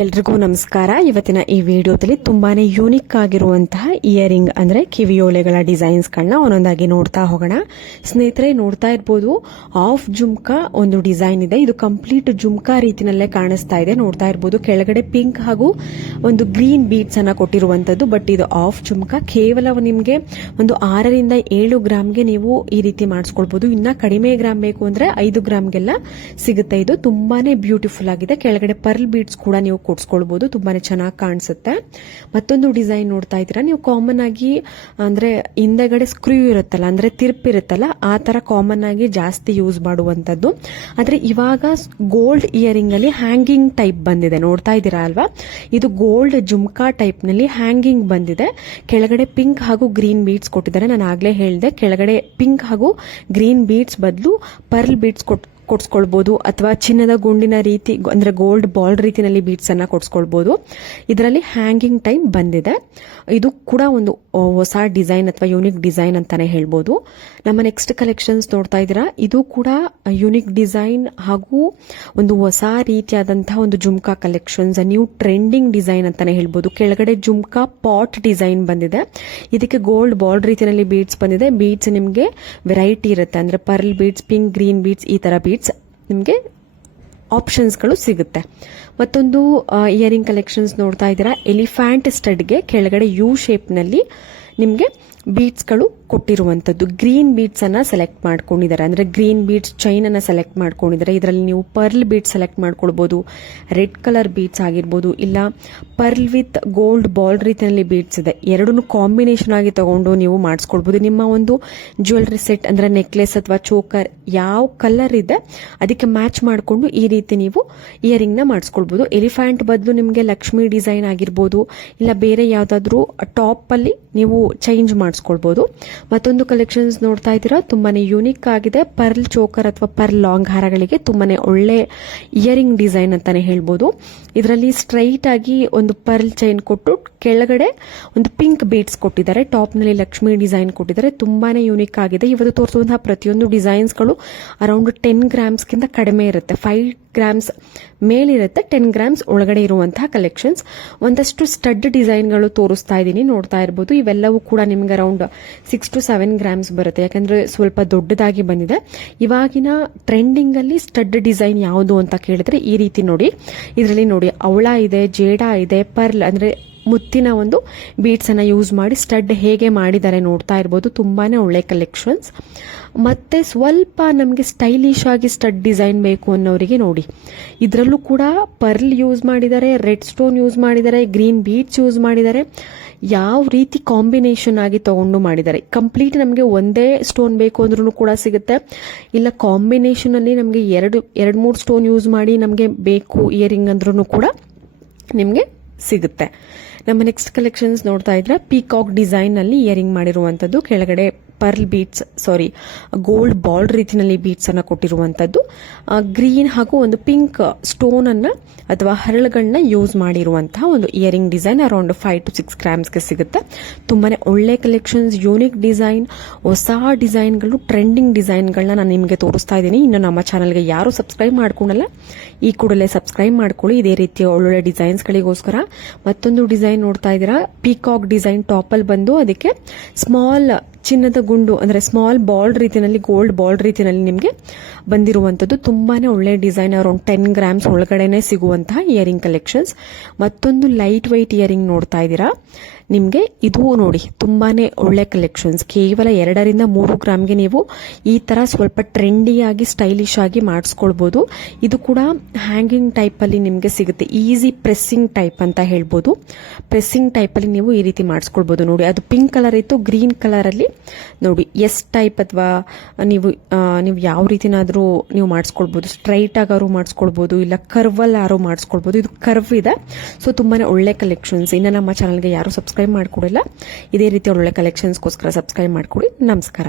ಎಲ್ರಿಗೂ ನಮಸ್ಕಾರ. ಇವತ್ತಿನ ಈ ವಿಡಿಯೋದಲ್ಲಿ ತುಂಬಾನೇ ಯೂನಿಕ್ ಆಗಿರುವಂತಹ ಇಯರಿಂಗ್ ಅಂದ್ರೆ ಕಿವಿಯೋಲೆಗಳ ಡಿಸೈನ್ಸ್ ಗಳನ್ನ ಒಂದೊಂದಾಗಿ ನೋಡ್ತಾ ಹೋಗೋಣ. ಸ್ನೇಹಿತರೆ, ನೋಡ್ತಾ ಇರಬಹುದು ಆಫ್ ಜುಮ್ಕಾ ಒಂದು ಡಿಸೈನ್ ಇದೆ. ಇದು ಕಂಪ್ಲೀಟ್ ಜುಮ್ಕಾ ರೀತಿನಲ್ಲೇ ಕಾಣಿಸ್ತಾ ಇದೆ. ನೋಡ್ತಾ ಇರಬಹುದು ಕೆಳಗಡೆ ಪಿಂಕ್ ಹಾಗೂ ಒಂದು ಗ್ರೀನ್ ಬೀಡ್ಸ್ ಅನ್ನ ಕೊಟ್ಟಿರುವಂತದ್ದು. ಬಟ್ ಇದು ಆಫ್ ಜುಮ್ಕಾ. ಕೇವಲ ನಿಮಗೆ ಒಂದು 6 ರಿಂದ 7 ಗ್ರಾಮ್ಗೆ ನೀವು ಈ ರೀತಿ ಮಾಡಿಸ್ಕೊಳ್ಬಹುದು. ಇನ್ನ ಕಡಿಮೆ ಗ್ರಾಮ್ ಬೇಕು ಅಂದ್ರೆ 5 ಗ್ರಾಮ್ಗೆಲ್ಲ ಸಿಗುತ್ತೆ. ಇದು ತುಂಬಾನೇ ಬ್ಯೂಟಿಫುಲ್ ಆಗಿದೆ. ಕೆಳಗಡೆ ಪರ್ಲ್ ಬೀಡ್ಸ್ ಕೂಡ ನೀವು ಕೊಡ್ಸ್ಕೊಳ್ಬಹುದು. ತುಂಬಾನೇ ಚೆನ್ನಾಗಿ ಕಾಣಿಸುತ್ತೆ. ಮತ್ತೊಂದು ಡಿಸೈನ್ ನೋಡ್ತಾ ಇದ್ದೀರಾ ನೀವು. ಕಾಮನ್ ಆಗಿ ಅಂದ್ರೆ ಹಿಂದೆಗಡೆ ಸ್ಕ್ರೂ ಇರುತ್ತಲ್ಲ, ಅಂದ್ರೆ ತಿರ್ಪಿರುತ್ತಲ್ಲ, ಆ ತರ ಕಾಮನ್ ಆಗಿ ಜಾಸ್ತಿ ಯೂಸ್ ಮಾಡುವಂತದ್ದು. ಆದ್ರೆ ಇವಾಗ ಗೋಲ್ಡ್ ಇಯರಿಂಗ್ ಅಲ್ಲಿ ಹ್ಯಾಂಗಿಂಗ್ ಟೈಪ್ ಬಂದಿದೆ. ನೋಡ್ತಾ ಇದ್ದೀರಾ ಅಲ್ವಾ? ಇದು ಗೋಲ್ಡ್ ಜುಮ್ಕಾ ಟೈಪ್ ನಲ್ಲಿ ಹ್ಯಾಂಗಿಂಗ್ ಬಂದಿದೆ. ಕೆಳಗಡೆ ಪಿಂಕ್ ಹಾಗೂ ಗ್ರೀನ್ ಬೀಡ್ಸ್ ಕೊಟ್ಟಿದ್ದಾರೆ. ನಾನು ಆಗ್ಲೇ ಹೇಳಿದೆ, ಕೆಳಗಡೆ ಪಿಂಕ್ ಹಾಗೂ ಗ್ರೀನ್ ಬೀಡ್ಸ್ ಬದಲು ಪರ್ಲ್ ಬೀಡ್ಸ್ ಕೊಡ್ಸ್ಕೊಳ್ಬಹುದು, ಅಥವಾ ಚಿನ್ನದ ಗುಂಡಿನ ರೀತಿ ಅಂದ್ರೆ ಗೋಲ್ಡ್ ಬಾಲ್ ರೀತಿನಲ್ಲಿ ಬೀಡ್ಸ್ ಅನ್ನ ಕೊಡ್ಸ್ಕೊಳ್ಬಹುದು. ಇದರಲ್ಲಿ ಹ್ಯಾಂಗಿಂಗ್ ಟೈಪ್ ಬಂದಿದೆ. ಇದು ಕೂಡ ಒಂದು ಹೊಸ ಡಿಸೈನ್ ಅಥವಾ ಯೂನಿಕ್ ಡಿಸೈನ್ ಅಂತಾನೆ ಹೇಳ್ಬೋದು. ನಮ್ಮ ನೆಕ್ಸ್ಟ್ ಕಲೆಕ್ಷನ್ಸ್ ನೋಡ್ತಾ ಇದ್ದೀರಾ. ಇದು ಕೂಡ ಯೂನಿಕ್ ಡಿಸೈನ್ ಹಾಗೂ ಒಂದು ಹೊಸ ರೀತಿಯಾದಂತಹ ಒಂದು jhumka collections, new trending design ಅಂತಾನೆ ಹೇಳ್ಬೋದು. ಕೆಳಗಡೆ ಜುಮ್ಕಾ ಪಾಟ್ ಡಿಸೈನ್ ಬಂದಿದೆ. ಇದಕ್ಕೆ ಗೋಲ್ಡ್ ಬಾಲ್ ರೀತಿಯಲ್ಲಿ ಬೀಡ್ಸ್ ಬಂದಿದೆ. ಬೀಡ್ಸ್ ನಿಮಗೆ ವೆರೈಟಿ ಇರುತ್ತೆ, ಅಂದ್ರೆ pearl beads, pink, green beads, ಈ ತರ ಬೀಡ್ಸ್ ನಿಮಗೆ ಆಪ್ಷನ್ಸ್ಗಳು ಸಿಗುತ್ತೆ. ಮತ್ತೊಂದು ಇಯರಿಂಗ್ ಕಲೆಕ್ಷನ್ಸ್ ನೋಡ್ತಾ ಇದ್ದೀರಾ. ಎಲಿಫ್ಯಾಂಟ್ ಸ್ಟಡ್ಗೆ ಕೆಳಗಡೆ ಯು ಶೇಪ್ ನಲ್ಲಿ ನಿಮಗೆ ಬೀಡ್ಸ್ಗಳು ಕೊಟ್ಟಿರುವಂತದ್ದು. ಗ್ರೀನ್ ಬೀಡ್ಸ್ ಅನ್ನ ಸೆಲೆಕ್ಟ್ ಮಾಡ್ಕೊಂಡಿದ್ದಾರೆ, ಅಂದ್ರೆ ಗ್ರೀನ್ ಬೀಡ್ಸ್ ಚೈನ್ ಅನ್ನ ಸೆಲೆಕ್ಟ್ ಮಾಡ್ಕೊಂಡಿದ್ದಾರೆ. ಇದರಲ್ಲಿ ನೀವು ಪರ್ಲ್ ಬೀಡ್ಸ್ ಸೆಲೆಕ್ಟ್ ಮಾಡ್ಕೊಳ್ಬಹುದು, ರೆಡ್ ಕಲರ್ ಬೀಡ್ಸ್ ಆಗಿರ್ಬೋದು, ಇಲ್ಲ ಪರ್ಲ್ ವಿತ್ ಗೋಲ್ಡ್ ಬಾಲ್ ರೀತಿಯಲ್ಲಿ ಬೀಡ್ಸ್ ಇದೆ. ಎರಡನ್ನು ಕಾಂಬಿನೇಷನ್ ಆಗಿ ತಗೊಂಡು ನೀವು ಮಾಡಿಸ್ಕೊಳ್ಬಹುದು. ನಿಮ್ಮ ಒಂದು ಜ್ಯುವೆಲರಿ ಸೆಟ್ ಅಂದ್ರೆ ನೆಕ್ಲೆಸ್ ಅಥವಾ ಚೋಕರ್ ಯಾವ ಕಲರ್ ಇದೆ ಅದಕ್ಕೆ ಮ್ಯಾಚ್ ಮಾಡಿಕೊಂಡು ಈ ರೀತಿ ನೀವು ಇಯರಿಂಗ್ ನ ಮಾಡಿಸ್ಕೊಳ್ಬಹುದು. ಎಲಿಫ್ಯಾಂಟ್ ಬದಲು ನಿಮಗೆ ಲಕ್ಷ್ಮಿ ಡಿಸೈನ್ ಆಗಿರ್ಬೋದು, ಇಲ್ಲ ಬೇರೆ ಯಾವ್ದಾದ್ರು ಟಾಪ್ ಅಲ್ಲಿ ನೀವು ಚೇಂಜ್ ಮಾಡಿಸ್ಕೊಳ್ಬಹುದು. ಮತ್ತೊಂದು ಕಲೆಕ್ಷನ್ಸ್ ನೋಡ್ತಾ ಇದ್ದೀರಾ, ತುಂಬಾನೇ ಯೂನಿಕ್ ಆಗಿದೆ. ಪರ್ಲ್ ಚೋಕರ್ ಅಥವಾ ಪರ್ಲ್ ಲಾಂಗ್ ಹಾರಗಳಿಗೆ ತುಂಬಾನೇ ಒಳ್ಳೆ ಇಯರಿಂಗ್ ಡಿಸೈನ್ ಅಂತಾನೆ ಹೇಳ್ಬೋದು. ಇದರಲ್ಲಿ ಸ್ಟ್ರೈಟ್ ಆಗಿ ಒಂದು ಪರ್ಲ್ ಚೈನ್ ಕೊಟ್ಟು ಕೆಳಗಡೆ ಒಂದು ಪಿಂಕ್ ಬೀಡ್ಸ್ ಕೊಟ್ಟಿದ್ದಾರೆ. ಟಾಪ್ ನಲ್ಲಿ ಲಕ್ಷ್ಮಿ ಡಿಸೈನ್ ಕೊಟ್ಟಿದ್ದಾರೆ. ತುಂಬಾನೇ ಯೂನಿಕ್ ಆಗಿದೆ. ಇವತ್ತು ತೋರಿಸುವಂತಹ ಪ್ರತಿಯೊಂದು ಡಿಸೈನ್ಸ್ ಗಳು ಅರೌಂಡ್ 10 ಗ್ರಾಮ್ಸ್ ಗಿಂತ ಕಡಿಮೆ ಇರುತ್ತೆ. 5 ಗ್ರಾಮ್ಸ್ ಮೇಲಿರುತ್ತೆ, 10 ಗ್ರಾಮ್ಸ್ ಒಳಗಡೆ ಇರುವಂತಹ ಕಲೆಕ್ಷನ್ಸ್. ಒಂದಷ್ಟು ಸ್ಟಡ್ ಡಿಸೈನ್ಗಳು ತೋರಿಸ್ತಾ ಇದ್ದೀನಿ, ನೋಡ್ತಾ ಇರಬಹುದು. ಇವೆಲ್ಲವೂ ಕೂಡ ನಿಮ್ಗೆ ಅರೌಂಡ್ 6 to 7 ಗ್ರಾಮ್ಸ್ ಬರುತ್ತೆ, ಯಾಕಂದ್ರೆ ಸ್ವಲ್ಪ ದೊಡ್ಡದಾಗಿ ಬಂದಿದೆ. ಇವಾಗಿನ ಟ್ರೆಂಡಿಂಗ್ ಅಲ್ಲಿ ಸ್ಟಡ್ ಡಿಸೈನ್ ಯಾವುದು ಅಂತ ಕೇಳಿದ್ರೆ ಈ ರೀತಿ ನೋಡಿ. ಇದರಲ್ಲಿ ನೋಡಿ ಅವಳ ಇದೆ, ಜೇಡ ಇದೆ, ಪರ್ಲ್ ಅಂದ್ರೆ ಮುತ್ತಿನ ಒಂದು ಬೀಡ್ಸ್ ಅನ್ನ ಯೂಸ್ ಮಾಡಿ ಸ್ಟಡ್ ಹೇಗೆ ಮಾಡಿದ್ದಾರೆ ನೋಡ್ತಾ ಇರಬಹುದು. ತುಂಬಾನೇ ಒಳ್ಳೆ ಕಲೆಕ್ಷನ್ಸ್. ಮತ್ತೆ ಸ್ವಲ್ಪ ನಮಗೆ ಸ್ಟೈಲಿಶ್ ಆಗಿ ಸ್ಟಡ್ ಡಿಸೈನ್ ಬೇಕು ಅನ್ನೋರಿಗೆ ನೋಡಿ, ಇದರಲ್ಲೂ ಕೂಡ ಪರ್ಲ್ ಯೂಸ್ ಮಾಡಿದ್ದಾರೆ, ರೆಡ್ ಸ್ಟೋನ್ ಯೂಸ್ ಮಾಡಿದ್ದಾರೆ, ಗ್ರೀನ್ ಬೀಡ್ಸ್ ಯೂಸ್ ಮಾಡಿದ್ದಾರೆ. ಯಾವ ರೀತಿ ಕಾಂಬಿನೇಷನ್ ಆಗಿ ತಗೊಂಡು ಮಾಡಿದ್ದಾರೆ. ಕಂಪ್ಲೀಟ್ ನಮಗೆ ಒಂದೇ ಸ್ಟೋನ್ ಬೇಕು ಅಂದ್ರೂ ಕೂಡ ಸಿಗುತ್ತೆ, ಇಲ್ಲ ಕಾಂಬಿನೇಷನ್ ಅಲ್ಲಿ ನಮಗೆ 2-3 ಸ್ಟೋನ್ ಯೂಸ್ ಮಾಡಿ ನಮಗೆ ಬೇಕು ಇಯರಿಂಗ್ ಅಂದ್ರೂ ಕೂಡ ನಿಮಗೆ ಸಿಗುತ್ತೆ. ನಮ್ಮ ನೆಕ್ಸ್ಟ್ ಕಲೆಕ್ಷನ್ಸ್ ನೋಡ್ತಾ ಇದ್ರೆ ಪೀಕಾಕ್ ಡಿಸೈನ್ ನಲ್ಲಿ ಇಯರಿಂಗ್ ಮಾಡಿರುವಂತದ್ದು. ಕೆಳಗಡೆ ಪರ್ಲ್ ಬೀಡ್ಸ್, ಗೋಲ್ಡ್ ಬಾಲ್ ರೀತಿಯಲ್ಲಿ ಬೀಡ್ಸ್ ಅನ್ನ ಕೊಟ್ಟಿರುವಂತದ್ದು. ಗ್ರೀನ್ ಹಾಗೂ ಒಂದು ಪಿಂಕ್ ಸ್ಟೋನ್ ಅನ್ನ ಅಥವಾ ಹರಳುಗಳನ್ನ ಯೂಸ್ ಮಾಡಿರುವಂತಹ ಒಂದು ಇಯರಿಂಗ್ ಡಿಸೈನ್ ಅರೌಂಡ್ 5 to 6 ಗ್ರಾಮ್ಸ್ಗೆ ಸಿಗುತ್ತೆ. ತುಂಬಾನೇ ಒಳ್ಳೆ ಕಲೆಕ್ಷನ್ಸ್, ಯೂನಿಕ್ ಡಿಸೈನ್, ಹೊಸ ಡಿಸೈನ್ಗಳು, ಟ್ರೆಂಡಿಂಗ್ ಡಿಸೈನ್ಗಳನ್ನ ನಾನು ನಿಮಗೆ ತೋರಿಸ್ತಾ ಇದ್ದೀನಿ. ಇನ್ನು ನಮ್ಮ ಚಾನಲ್ಗೆ ಯಾರು ಸಬ್ಸ್ಕ್ರೈಬ್ ಮಾಡ್ಕೊಂಡಲ್ಲ, ಈ ಕೂಡಲೇ ಸಬ್ಸ್ಕ್ರೈಬ್ ಮಾಡ್ಕೊಳ್ಳಿ ಇದೇ ರೀತಿಯ ಒಳ್ಳೊಳ್ಳೆ ಡಿಸೈನ್ಸ್ ಗಳಿಗೋಸ್ಕರ. ಮತ್ತೊಂದು ಡಿಸೈನ್ ನೋಡ್ತಾ ಇದ್ದೀರಾ, ಪೀಕಾಕ್ ಡಿಸೈನ್ ಟಾಪ್ ಅಲ್ಲಿ ಬಂದು ಅದಕ್ಕೆ ಸ್ಮಾಲ್ ಚಿನ್ನದ ಗುಂಡು ಅಂದ್ರೆ ಸ್ಮಾಲ್ ಬಾಲ್ ರೀತಿಯಲ್ಲಿ, ಗೋಲ್ಡ್ ಬಾಲ್ ರೀತಿಯಲ್ಲಿ ನಿಮಗೆ ಬಂದಿರುವಂತದ್ದು. ತುಂಬಾನೇ ಒಳ್ಳೆ ಡಿಸೈನ್, ಅರೌಂಡ್ 10 ಗ್ರಾಮ್ಸ್ ಒಳಗಡೆನೆ ಸಿಗುವಂತಹ ಇಯರಿಂಗ್ ಕಲೆಕ್ಷನ್ಸ್. ಮತ್ತೊಂದು ಲೈಟ್ ವೈಟ್ ಇಯರಿಂಗ್ ನೋಡ್ತಾ ಇದ್ದೀರಾ ನಿಮ್ಗೆ. ಇದು ನೋಡಿ ತುಂಬಾನೇ ಒಳ್ಳೆ ಕಲೆಕ್ಷನ್ಸ್. ಕೇವಲ 2 ರಿಂದ 3 ಗ್ರಾಮ್ಗೆ ನೀವು ಈ ತರ ಸ್ವಲ್ಪ ಟ್ರೆಂಡಿಯಾಗಿ ಸ್ಟೈಲಿಶ್ ಆಗಿ ಮಾಡಿಸ್ಕೊಳ್ಬಹುದು. ಇದು ಕೂಡ ಹ್ಯಾಂಗಿಂಗ್ ಟೈಪ್ ಅಲ್ಲಿ ನಿಮ್ಗೆ ಸಿಗುತ್ತೆ. ಈಸಿ ಪ್ರೆಸ್ಸಿಂಗ್ ಟೈಪ್ ಅಂತ ಹೇಳ್ಬೋದು. ಪ್ರೆಸ್ಸಿಂಗ್ ಟೈಪ್ ಅಲ್ಲಿ ನೀವು ಈ ರೀತಿ ಮಾಡಿಸ್ಕೊಳ್ಬಹುದು. ನೋಡಿ ಅದು ಪಿಂಕ್ ಕಲರ್ ಇತ್ತು, ಗ್ರೀನ್ ಕಲರ್ ಅಲ್ಲಿ ನೋಡಿ ಎಸ್ ಟೈಪ್ ಅಥವಾ ನೀವು ಯಾವ ರೀತಿನಾದ್ರೂ ನೀವು ಮಾಡಿಸ್ಕೊಳ್ಬಹುದು. ಸ್ಟ್ರೈಟ್ ಆಗಾರು ಮಾಡಿಸ್ಕೊಳ್ಬಹುದು, ಇಲ್ಲ ಕರ್ವಲ್ ಆರು ಮಾಡಿಸ್ಕೊಳ್ಬಹುದು. ಇದು ಕರ್ವ್ ಇದೆ. ಸೊ ತುಂಬಾನೇ ಒಳ್ಳೆ ಕಲೆಕ್ಷನ್ಸ್. ಇನ್ನು ನಮ್ಮ ಚಾನಲ್ಗೆ ಯಾರು ಸಬ್ಸ್ಕ್ರೈಬ್ ಮಾಡ್ಕೊಡಿಲ್ಲ, ಇದೇ ರೀತಿ ಒಳ್ಳೆ ಕಲೆಕ್ಷನ್ಸ್ಗೋಸ್ಕರ ಸಬ್ಸ್ಕ್ರೈಬ್ ಮಾಡ್ಕೊಡಿ. ನಮಸ್ಕಾರ.